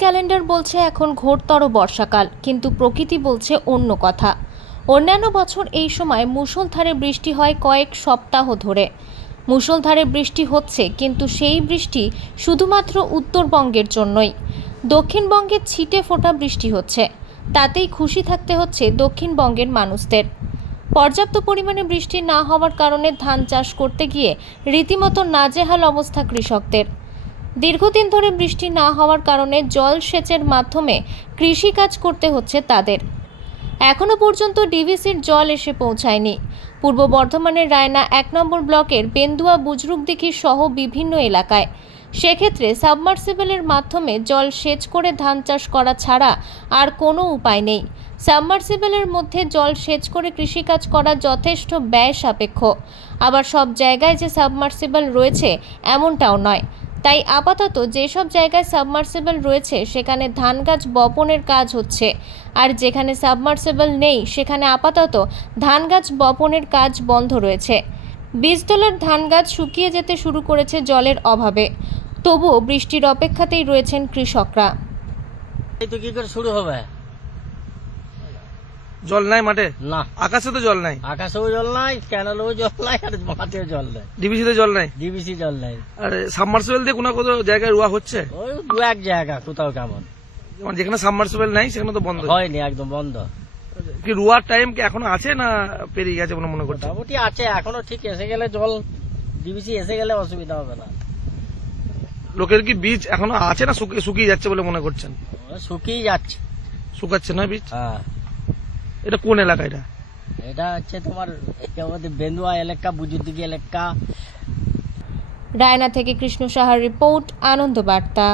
Calendar বলছে এখন ঘোরতর বর্ষাকাল, কিন্তু প্রকৃতি বলছে অন্য কথা। অন্যান্য বছর এই সময় মুষলধারে বৃষ্টি হয় কয়েক সপ্তাহ ধরে। মুষলধারে বৃষ্টি হচ্ছে, কিন্তু সেই বৃষ্টি শুধুমাত্র উত্তরবঙ্গের জন্যই। দক্ষিণবঙ্গে ছিটে ফোঁটা বৃষ্টি হচ্ছে, তাতেই খুশি থাকতে হচ্ছে দক্ষিণবঙ্গের মানুষদের। পর্যাপ্ত পরিমাণে বৃষ্টি না হওয়ার কারণে ধান চাষ করতে গিয়ে রীতিমতো নাজেহাল অবস্থা কৃষকদের। দীর্ঘদিন ধরে বৃষ্টি না হওয়ার কারণে জলসেচের মাধ্যমে কৃষিকাজ করতে হচ্ছে তাদের। এখনও পর্যন্ত ডিভিসির জল এসে পৌঁছায়নি। পূর্ব বর্ধমানের রায়না ১ নম্বর ব্লকের বেন্দুয়া বুজরুকদিঘি সহ বিভিন্ন এলাকায়। সেক্ষেত্রে সাবমার্সিবলের মাধ্যমে জল সেচ করে ধান চাষ করা ছাড়া আর কোনো উপায় নেই। সাবমার্সিবলের মধ্যে জল সেচ করে কৃষিকাজ করা যথেষ্ট ব্যয় সাপেক্ষ। আবার সব জায়গায় যে সাবমার্সিবল রয়েছে এমনটাও নয়। তাই আপাতত যেসব জায়গায় সাবমার্সিবল রয়েছে সেখানে ধান গাছ বপনের কাজ হচ্ছে, আর যেখানে সাবমার্সিবল নেই সেখানে আপাতত ধান গাছ বপনের কাজ বন্ধ রয়েছে। বীজতলার ধান গাছ শুকিয়ে যেতে শুরু করেছে জলের অভাবে। তবুও বৃষ্টির অপেক্ষাতেই রয়েছেন কৃষকরা। এই তো কি করে শুরু হবে? জল নাই মাঠে? না, আকাশে তো জল নাই, আকাশেও জল নাই, ক্যানেলেও জল নাই, আর মাঠেও জল নাই, ডিবিসিতে জল নাই, ডিবিসি জল নাই। আর সাবমার্সিবল দিয়ে কোনো কোনো জায়গায় রোয়া হচ্ছে, ওই দু এক জায়গা কোথাও কেমন যেমন যেখানে সাবমার্সিবল নাই সেখানে তো বন্ধ। হয়নি, একদম বন্ধ। কি রোয়ার টাইম কি এখনো আছে না পেরিয়ে গেছে বলে মনে করছে? মোটামুটি আছে, এখনো ঠিক এসে গেলে জল, ডিবিসি এসে গেলে অসুবিধা হবে না। লোকের কি বীজ এখনো আছে না শুকিয়ে যাচ্ছে বলে মনে করছেন? শুকিয়ে যাচ্ছে, শুকাচ্ছে না বীজ? হ্যাঁ। এটা কোন এলাকা? এটা হচ্ছে তোমার আমাদের বেন্দুয়া এলাকা, বুজুরদিঘি এলাকা। রায়না থেকে কৃষ্ণ সাহার রিপোর্ট, আনন্দ বার্তা।